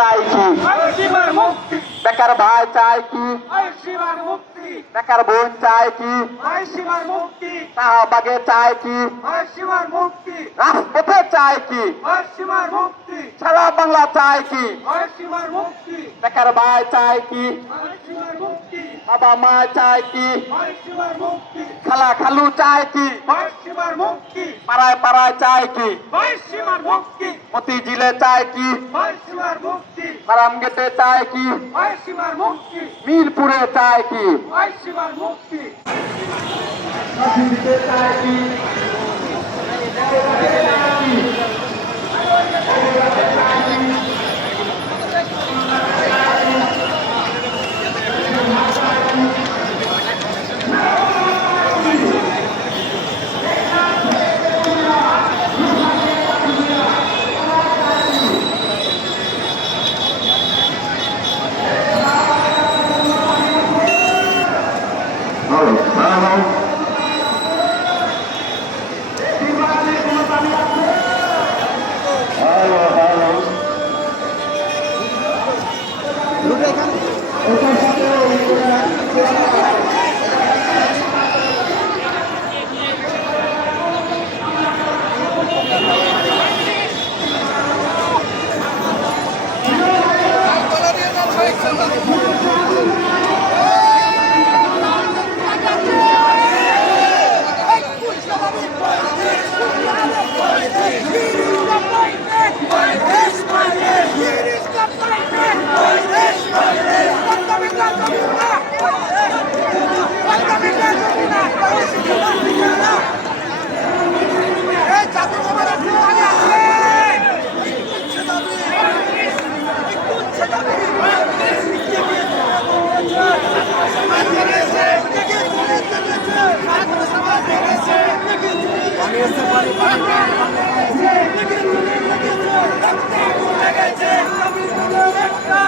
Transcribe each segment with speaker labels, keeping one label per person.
Speaker 1: চাই কি বেকার ভাই চাই কি বেকার বোন চাই কি শাহবাগে চাই কি রাজপথে চাই কি সারা বাংলা চাই কি বেকার ভাই চাই কি বাবা মা চায় কি? খালা খালু চায় কি? পাড়ায় পাড়ায় চায় কি?
Speaker 2: মতি জিলে
Speaker 1: মতিঝিলে চায় কি?
Speaker 2: সীমার চায়
Speaker 1: ফারাম গেটে চায় কি? মিরপুরে চায় কি?
Speaker 2: ওটার সাথে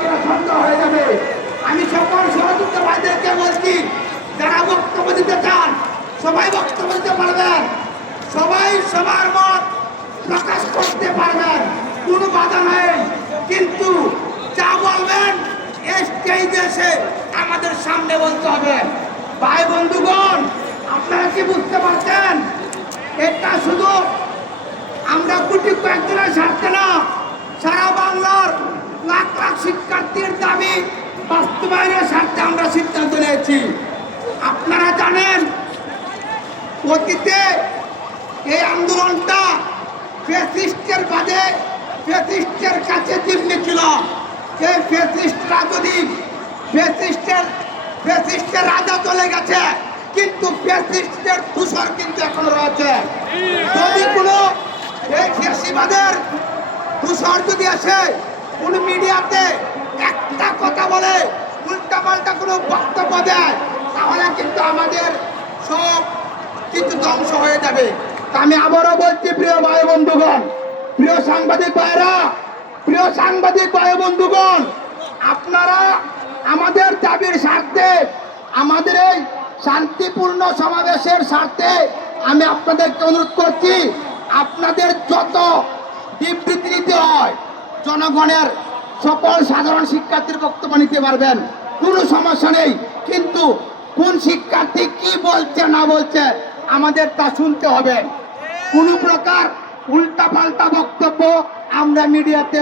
Speaker 1: কি
Speaker 3: ঠান্ডা হয়ে যাবে আমি সকল সহযোগিতা ভাইদেরকে বলছি যারা বক্তব্য দিতে চান সবাই বক্তব্য দিতে পারবেন। সবাই সবার মত প্রকাশ করতে পারবেন। কোনো বাধা নেই। কিন্তু যা বলবেন, এই এসে আমাদের সামনে বলতে হবে। ভাই বন্ধুগণ, আপনারা কি বুঝতে পারছেন? এটা শুধু আমরা কোটি কয়েকজনের স্বার্থে না, সারা বাংলার লাখ লাখ শিক্ষার্থীর দাবি বাস্তবায়নের স্বার্থে আমরা সিদ্ধান্ত নিয়েছি। আপনারা অতীতে এই আন্দোলনটা ফেসিস্টের বাদে ফেসিস্টের কাছে চিহ্ন ছিল। সেই ফেসিস্টরা যদি ফেসিস্টের ফেসিস্টের রাজা চলে গেছে, কিন্তু ফেসিস্টের ধূসর কিন্তু এখন রয়েছে। যদি কোনো এই ফেসিবাদের ধূসর যদি আসে, কোন মিডিয়াতে একটা কথা বলে উল্টা পাল্টা কোনো বক্তব্য দেয়, তাহলে কিন্তু আমাদের সব কিছু ধ্বংস হয়ে যাবে। আমি আবারও বলছি, প্রিয় ভাই বন্ধুগণ, প্রিয় সাংবাদিক ভাইরা প্রিয় সাংবাদিক ভাই বন্ধুগণ, আপনারা আমাদের দাবির স্বার্থে, আমাদের এই শান্তিপূর্ণ সমাবেশের স্বার্থে আমি আপনাদেরকে অনুরোধ করছি, আপনাদের যত বিবৃতি নিতে হয়, জনগণের সকল সাধারণ শিক্ষার্থীর বক্তব্য নিতে পারবেন। কোনো সমস্যা নেই, কিন্তু কোন শিক্ষার্থী কি বলছে, না বলছে, আমাদের তা শুনতে হবে। কোনো প্রকার উল্টা পাল্টা বক্তব্য আমরা মিডিয়াতে